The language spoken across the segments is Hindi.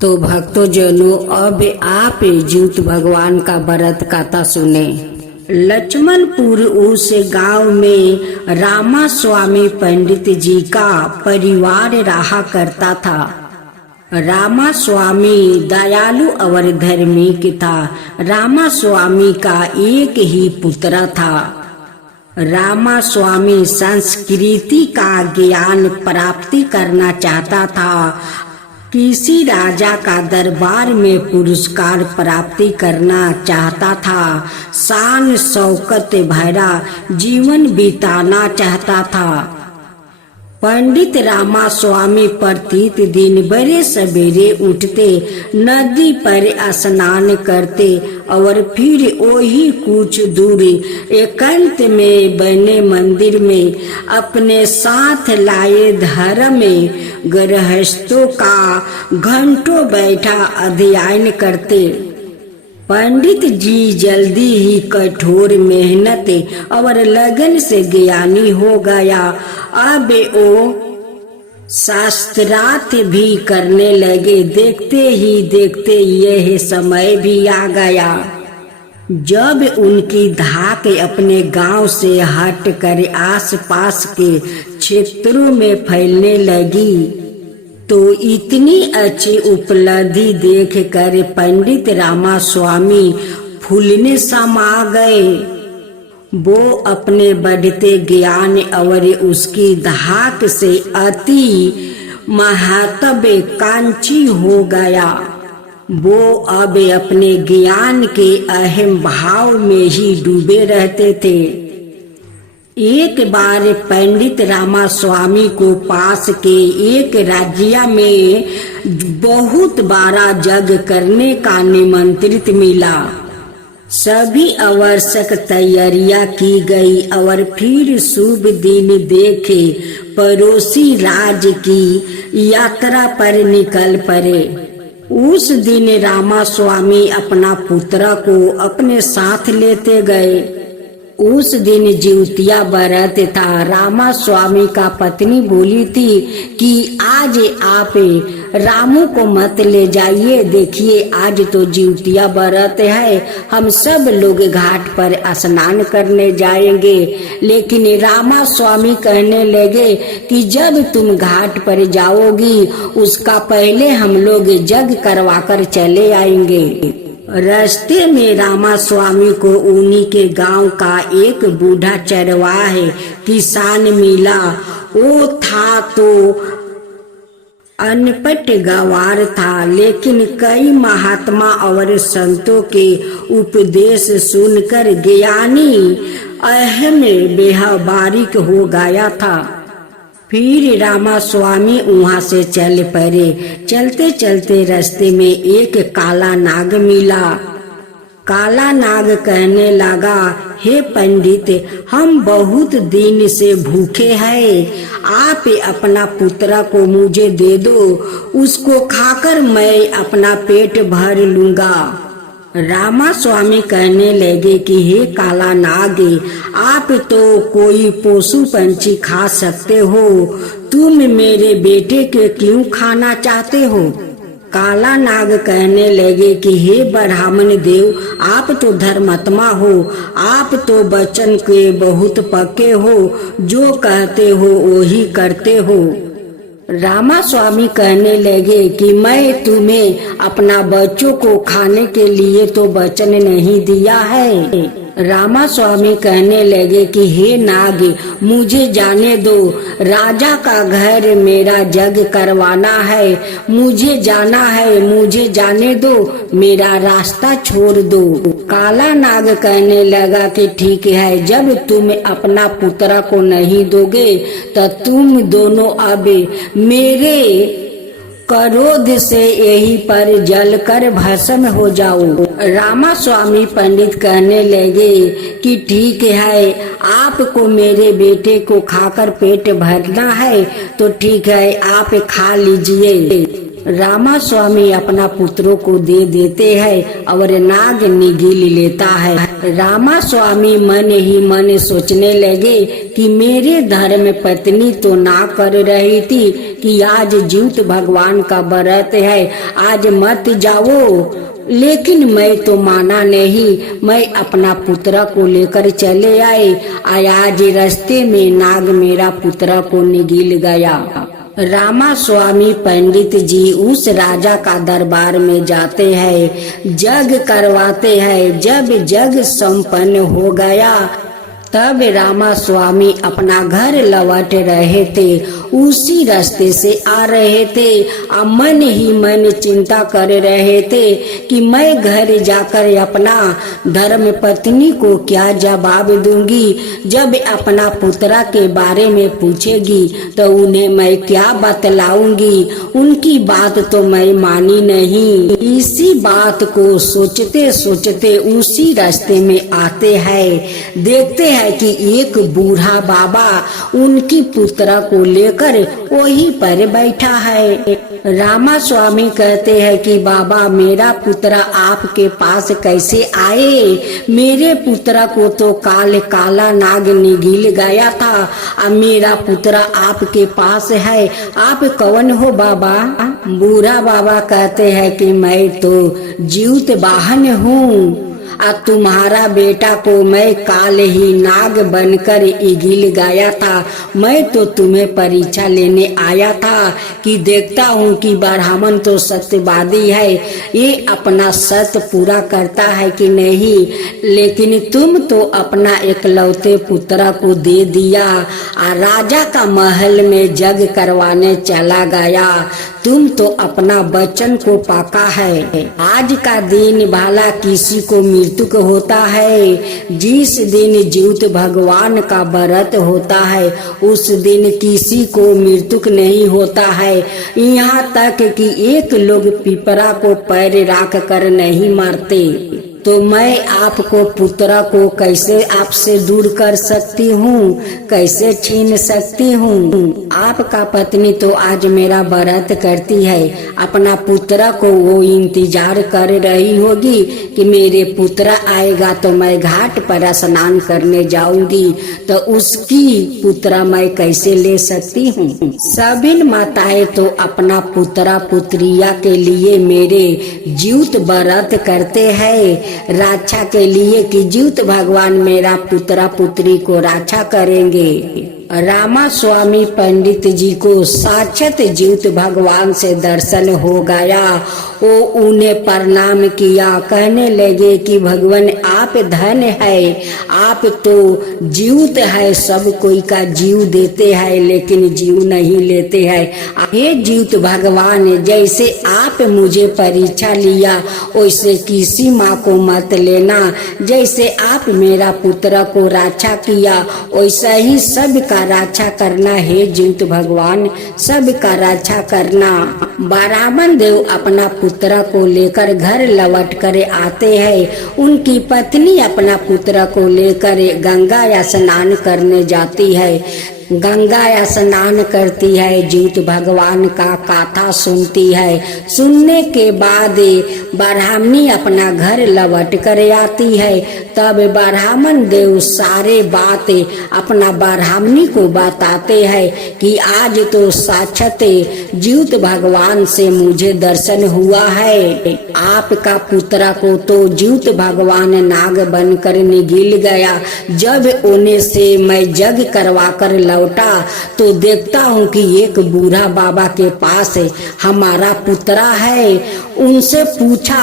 तो भक्तों जनों, अब आप जूत भगवान का व्रत कथा सुने। लक्ष्मणपुर उस गांव में रामा स्वामी पंडित जी का परिवार रहा करता था। रामा स्वामी दयालु और धार्मिक था। रामा स्वामी का एक ही पुत्र था। रामा स्वामी संस्कृति का ज्ञान प्राप्ति करना चाहता था। किसी राजा का दरबार में पुरस्कार प्राप्ति करना चाहता था। शान शौकत भरा जीवन बिताना चाहता था। पंडित रामा स्वामी प्रतिदिन बड़े सवेरे उठते, नदी पर स्नान करते और फिर वही कुछ दूर एकांत में बने मंदिर में अपने साथ लाए धर्म में गृहस्थों का घंटों बैठा अध्ययन करते। पंडित जी जल्दी ही कठोर मेहनत और लगन से ज्ञानी हो गया। अब वो शास्त्रार्थ भी करने लगे। देखते ही देखते यह समय भी आ गया जब उनकी धाक अपने गांव से हटकर आसपास के क्षेत्रों में फैलने लगी। तो इतनी अच्छी उपलब्धि देखकर पंडित रामा स्वामी फूलने समा गए। वो अपने बढ़ते ज्ञान और उसकी धाक से अति महत्वाकांक्षी हो गया। वो अब अपने ज्ञान के अहम भाव में ही डूबे रहते थे। एक बार पंडित रामा स्वामी को पास के एक राज्य में बहुत बड़ा यज्ञ करने का निमंत्रित मिला। सभी आवश्यक तैयारियां की गई और फिर शुभ दिन देखे पड़ोसी राज्य की यात्रा पर निकल पड़े। उस दिन रामा स्वामी अपना पुत्र को अपने साथ लेते गए। उस दिन जिउतिया व्रत था। रामा स्वामी का पत्नी बोली थी कि आज आप रामू को मत ले जाइए, देखिए आज तो जिउतिया व्रत है, हम सब लोग घाट पर स्नान करने जाएंगे। लेकिन रामा स्वामी कहने लगे कि जब तुम घाट पर जाओगी उसका पहले हम लोग यज्ञ करवाकर चले आएंगे। रास्ते में रामा स्वामी को उन्हीं के गांव का एक बूढ़ा चरवाह किसान मिला। वो था तो अनपढ़ गंवार था, लेकिन कई महात्मा और संतों के उपदेश सुनकर ज्ञानी अहम बेहद बारीक हो गया था। फिर रामा स्वामी वहाँ से चल पड़े। चलते चलते रास्ते में एक काला नाग मिला। काला नाग कहने लगा, हे पंडित, हम बहुत दिन से भूखे हैं, आप अपना पुत्र को मुझे दे दो, उसको खाकर मैं अपना पेट भर लूंगा। रामा स्वामी कहने लगे कि हे काला नाग, आप तो कोई पशु पंछी खा सकते हो, तुम मेरे बेटे के क्यों खाना चाहते हो? काला नाग कहने लगे कि हे ब्राह्मण देव, आप तो धर्मात्मा हो, आप तो वचन के बहुत पक्के हो, जो कहते हो वही करते हो। रामा स्वामी कहने लगे कि मैं तुम्हें अपना बच्चों को खाने के लिए तो वचन नहीं दिया है। रामा स्वामी कहने लगे कि हे नाग, मुझे जाने दो, राजा का घर मेरा यज्ञ करवाना है, मुझे जाना है, मुझे जाने दो, मेरा रास्ता छोड़ दो। काला नाग कहने लगा कि ठीक है, जब तुम अपना पुत्र को नहीं दोगे तो तुम दोनों अब मेरे क्रोध से यहीं पर जलकर भस्म हो जाओ। रामा स्वामी पंडित कहने लगे कि ठीक है, आपको मेरे बेटे को खाकर पेट भरना है तो ठीक है, आप खा लीजिए। रामा स्वामी अपना पुत्रों को दे देते हैं और नाग निगल लेता है। रामा स्वामी मन ही मन सोचने लगे कि मेरे धर्म पत्नी तो ना कर रही थी कि आज ज्यूत भगवान का व्रत है, आज मत जाओ, लेकिन मैं तो माना नहीं। मैं अपना पुत्र को लेकर चले आए। आज रास्ते में नाग मेरा पुत्र को निगल गया। रामा स्वामी पंडित जी उस राजा का दरबार में जाते हैं, जग करवाते हैं। जब जग संपन्न हो गया तब रामा स्वामी अपना घर लौट रहे थे। उसी रास्ते से आ रहे थे और मन ही मन चिंता कर रहे थे कि मैं घर जाकर अपना धर्म पत्नी को क्या जवाब दूंगी। जब अपना पुत्रा के बारे में पूछेगी तो उन्हें मैं क्या बतलाऊंगी। उनकी बात तो मैं मानी नहीं। इसी बात को सोचते सोचते उसी रास्ते में आते हैं। देखते हैं कि एक बूढ़ा बाबा उनकी पुत्रा को लेकर वहीं पर बैठा है। रामा स्वामी कहते हैं कि बाबा मेरा पुत्रा आपके पास कैसे आए? मेरे पुत्रा को तो काला नाग निगल गया था और मेरा पुत्रा आपके पास है। आप कौन हो बाबा? बूढ़ा बाबा कहते हैं कि मैं तो ज्यूत वाहन हूँ। तुम्हारा बेटा को मैं काल ही नाग बनकर इगिल गया था। मैं तो तुम्हें परीक्षा लेने आया था कि देखता हूँ कि ब्राह्मण तो सत्यवादी है, ये अपना सत्य पूरा करता है कि नहीं। लेकिन तुम तो अपना एकलौते पुत्र को दे दिया और राजा का महल में जग करवाने चला गया। तुम तो अपना वचन को पाका है। आज का दिन भला किसी को मृत्युक होता है। जिस दिन ज्यूत भगवान का व्रत होता है उस दिन किसी को मृत्युक नहीं होता है। यहाँ तक कि एक लोग पिपरा को पैर रख कर नहीं मारते। तो मैं आपको पुत्रा को कैसे आपसे दूर कर सकती हूँ, कैसे छीन सकती हूँ? आपका पत्नी तो आज मेरा व्रत करती है। अपना पुत्रा को वो इंतजार कर रही होगी कि मेरे पुत्रा आएगा तो मैं घाट पर स्नान करने जाऊंगी, तो उसकी पुत्रा मैं कैसे ले सकती हूँ? सभी माताएं तो अपना पुत्रा पुत्रिया के लिए मेरे ज्यूत व्रत करते हैं, रक्षा के लिए कि ज्यूत भगवान मेरा पुत्रा पुत्री को रक्षा करेंगे। रामा स्वामी पंडित जी को साक्षात ज्यूत भगवान से दर्शन हो गया। वो उन्हें प्रणाम किया, कहने लगे कि भगवान आप धन है, आप तो ज्यूत है, सब कोई का जीव देते हैं लेकिन जीव नहीं लेते हैं। हे ज्यूत भगवान, जैसे आप मुझे परीक्षा लिया वैसे किसी माँ को मत लेना। जैसे आप मेरा पुत्र को रक्षा किया वैसा ही सब का रक्षा करना है ज्यूत भगवान, सब का रक्षा करना। ब्राह्मण देव अपना पुत्र को लेकर घर लौट कर आते हैं। उनकी पत्नी अपना पुत्र को लेकर गंगा स्नान करने जाती है। गंगा स्नान करती है, ज्यूत भगवान का कथा सुनती है। सुनने के बाद ब्राह्मणी अपना घर लौट कर आती है। तब ब्राह्मण देव सारे बातें अपना ब्राह्मणी को बताते हैं कि आज तो साक्षात ज्यूत भगवान से मुझे दर्शन हुआ है। आपका पुत्र को तो ज्यूत भगवान नाग बनकर निगल गया। जब उन्हें से मैं जग करवा कर लौटा तो देखता हूँ कि एक बूढ़ा बाबा के पास हमारा पुत्रा है। उनसे पूछा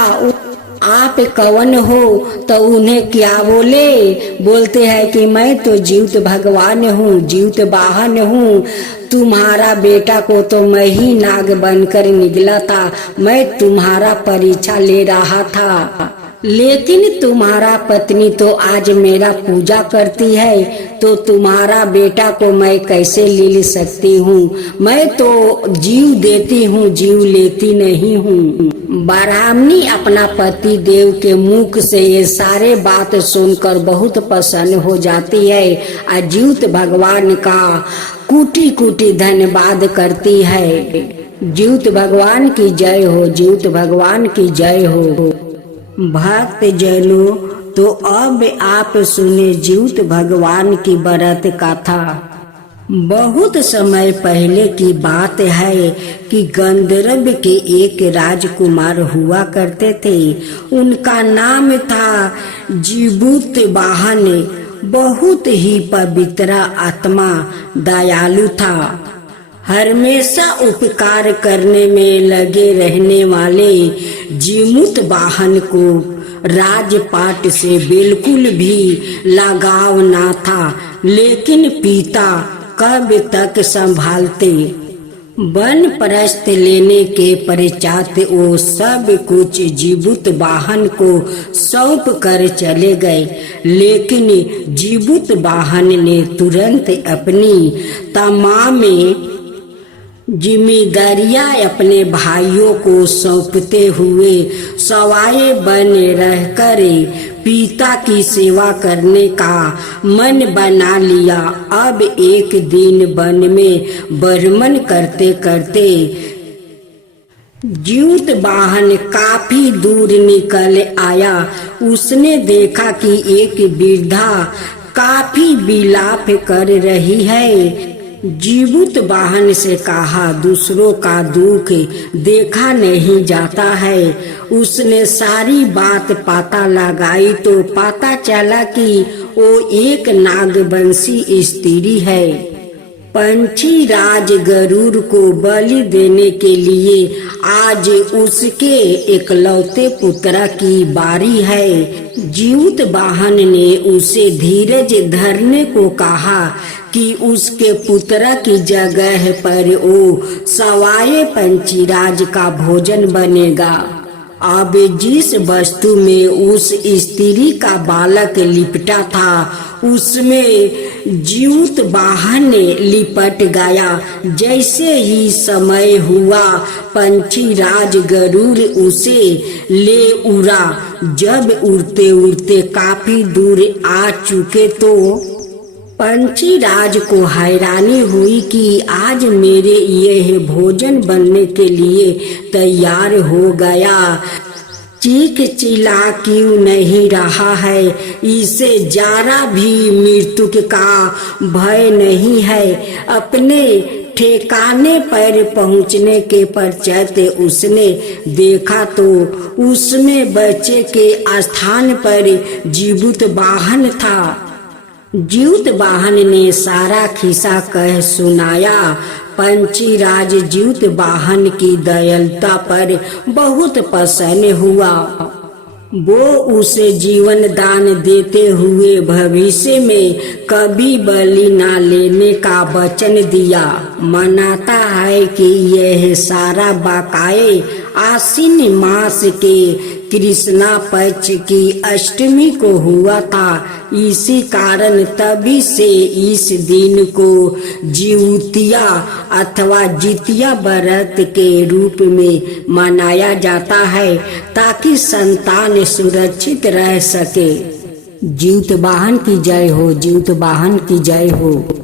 आप कौन हो? तो उन्हें क्या बोलते हैं कि मैं तो ज्यूत भगवान हूँ, ज्यूत वाहन हूँ। तुम्हारा बेटा को तो मैं ही नाग बनकर निकला था, मैं तुम्हारा परीक्षा ले रहा था। लेकिन तुम्हारा पत्नी तो आज मेरा पूजा करती है, तो तुम्हारा बेटा को मैं कैसे ले सकती हूँ? मैं तो जीव देती हूँ, जीव लेती नहीं हूँ। ब्राह्मणी अपना पति देव के मुख से ये सारे बात सुनकर बहुत प्रसन्न हो जाती है और ज्यूत भगवान का कोटि कोटि धन्यवाद करती है। जीउत भगवान की जय हो, जीउत भगवान की जय हो। भक्त जनों, तो अब आप सुने जीउत भगवान की व्रत कथा। बहुत समय पहले की बात है कि गंधर्व के एक राजकुमार हुआ करते थे। उनका नाम था जीबूत वाहन। बहुत ही पवित्र आत्मा, दयालु था। हमेशा उपकार करने में लगे रहने वाले जीमूत वाहन को राजपाट से बिल्कुल भी लगाव ना था। लेकिन पिता कब तक संभालते। वन प्रस्थ लेने के पश्चात वो सब कुछ जीबूत वाहन को सौंप कर चले गए। लेकिन जीबूत वाहन ने तुरंत अपनी तमाम जिम्मेदारियां अपने भाइयों को सौंपते हुए सवाए बन रहकर पिता की सेवा करने का मन बना लिया। अब एक दिन वन में भ्रमण करते करते जीउत वाहन काफी दूर निकल आया। उसने देखा कि एक वृद्धा काफी विलाप कर रही है। जीबूत वाहन से कहा, दूसरों का दुख देखा नहीं जाता है। उसने सारी बात पता लगाई तो पता चला कि वो एक नागवंशी स्त्री है। पंछी राज गरुड़ को बलि देने के लिए आज उसके इकलौते पुत्र की बारी है। जीउत वाहन ने उसे धीरज धरने को कहा कि उसके पुत्र की जगह पर वो सवाए पंचीराज का भोजन बनेगा। अब जिस वस्तु में उस स्त्री का बालक लिपटा था उसमें जीउत वाहन लिपट गया। जैसे ही समय हुआ पंछी राज गरुड़ उसे ले उड़ा। जब उड़ते उड़ते काफी दूर आ चुके तो पंछी राज को हैरानी हुई कि आज मेरे यह भोजन बनने के लिए तैयार हो गया। चीख चिल्ला क्यों नहीं रहा है? इसे जरा भी मृत्यु का भय नहीं है। अपने ठिकाने पर पहुंचने के पश्चात उसने देखा तो उसमें बच्चे के स्थान पर जीबूत वाहन था। जीउत वाहन ने सारा खिस्सा कह सुनाया। पंछी राज जीउत वाहन की दयालुता पर बहुत प्रसन्न हुआ। वो उसे जीवन दान देते हुए भविष्य में कभी बलि न लेने का वचन दिया। मनाता है कि यह सारा वाकया आश्विन मास के कृष्णा पक्ष की अष्टमी को हुआ था। इसी कारण तभी से इस दिन को जीउतिया अथवा जितिया व्रत के रूप में मनाया जाता है ताकि संतान सुरक्षित रह सके। जीउत वाहन की जय हो, जीउत वाहन की जय हो।